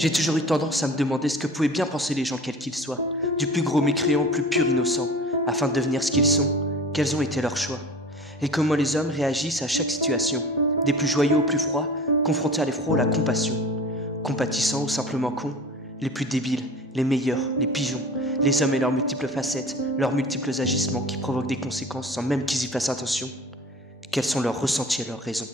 J'ai toujours eu tendance à me demander ce que pouvaient bien penser les gens quels qu'ils soient, du plus gros mécréant au plus pur innocent, afin de devenir ce qu'ils sont, quels ont été leurs choix, et comment les hommes réagissent à chaque situation, des plus joyeux aux plus froids, confrontés à l'effroi ou à la compassion, compatissants ou simplement cons, les plus débiles, les meilleurs, les pigeons, les hommes et leurs multiples facettes, leurs multiples agissements qui provoquent des conséquences sans même qu'ils y fassent attention. Quels sont leurs ressentis et leurs raisons?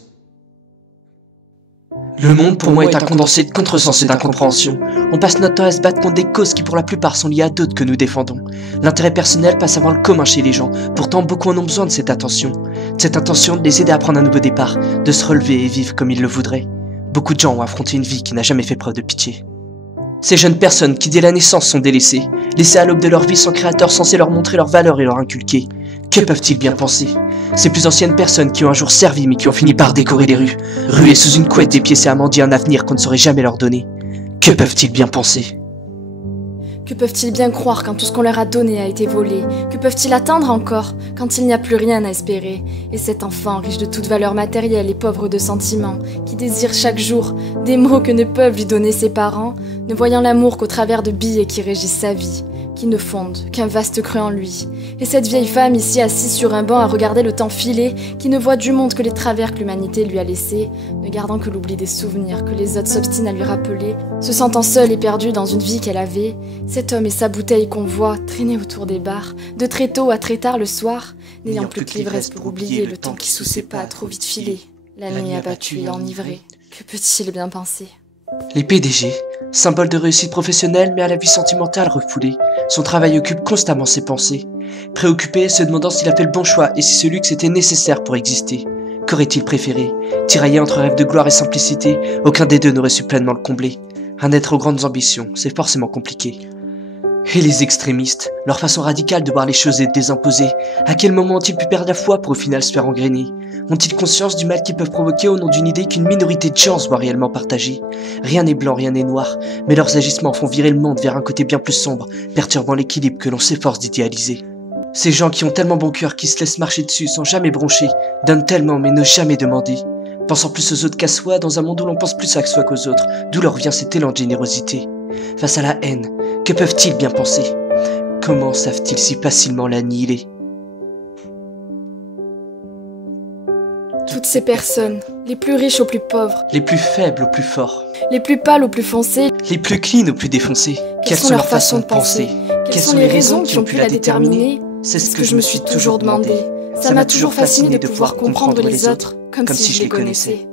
Le monde pour moi est un condensé de contresens et d'incompréhension. On passe notre temps à se battre contre des causes qui pour la plupart sont liées à d'autres que nous défendons. L'intérêt personnel passe avant le commun chez les gens, pourtant beaucoup en ont besoin de cette attention. De cette intention de les aider à prendre un nouveau départ, de se relever et vivre comme ils le voudraient. Beaucoup de gens ont affronté une vie qui n'a jamais fait preuve de pitié. Ces jeunes personnes qui dès la naissance sont délaissées, laissées à l'aube de leur vie sans créateur censé leur montrer leurs valeurs et leur inculquer. Que peuvent-ils bien penser? Ces plus anciennes personnes qui ont un jour servi mais qui ont fini par décorer les rues, ruées sous une couette et piécées à mendier un avenir qu'on ne saurait jamais leur donner. Que peuvent-ils bien penser? Que peuvent-ils bien croire quand tout ce qu'on leur a donné a été volé? Que peuvent-ils attendre encore quand il n'y a plus rien à espérer? Et cet enfant riche de toute valeur matérielle et pauvre de sentiments, qui désire chaque jour des mots que ne peuvent lui donner ses parents, ne voyant l'amour qu'au travers de billets qui régissent sa vie, qui ne fondent qu'un vaste creux en lui. Et cette vieille femme ici assise sur un banc à regarder le temps filer, qui ne voit du monde que les travers que l'humanité lui a laissés, ne gardant que l'oubli des souvenirs que les autres s'obstinent à lui rappeler, se sentant seule et perdue dans une vie qu'elle avait, cet homme et sa bouteille qu'on voit traîner autour des bars, de très tôt à très tard le soir, n'ayant plus que l'ivresse pour oublier le temps qui sous ses pas a trop vite filé, la nuit abattue et enivrée. Que peut-il bien penser? Les PDG, symbole de réussite professionnelle mais à la vie sentimentale refoulée, son travail occupe constamment ses pensées. Préoccupé, se demandant s'il a fait le bon choix et si ce luxe était nécessaire pour exister. Qu'aurait-il préféré? Tiraillé entre rêve de gloire et simplicité, aucun des deux n'aurait su pleinement le combler. Un être aux grandes ambitions, c'est forcément compliqué. Et les extrémistes, leur façon radicale de voir les choses et de les imposer, à quel moment ont-ils pu perdre la foi pour au final se faire engrainer? Ont-ils conscience du mal qu'ils peuvent provoquer au nom d'une idée qu'une minorité de gens voit réellement partagée? Rien n'est blanc, rien n'est noir, mais leurs agissements font virer le monde vers un côté bien plus sombre, perturbant l'équilibre que l'on s'efforce d'idéaliser. Ces gens qui ont tellement bon cœur qu'ils se laissent marcher dessus sans jamais broncher, donnent tellement mais n'osent jamais demander. Pensant plus aux autres qu'à soi, dans un monde où l'on pense plus à soi qu'aux autres, d'où leur vient cet élan de générosité. Face à la haine, que peuvent-ils bien penser? Comment savent-ils si facilement l'annihiler? Toutes ces personnes, les plus riches aux plus pauvres, Les plus faibles aux plus forts, les plus pâles aux plus foncés, les plus clean aux plus défoncés, quelles sont leurs façons de penser? Quelles sont les raisons qui ont pu la déterminer? C'est ce que je me suis toujours demandé. Ça m'a toujours fasciné de pouvoir comprendre les autres comme si je les connaissais.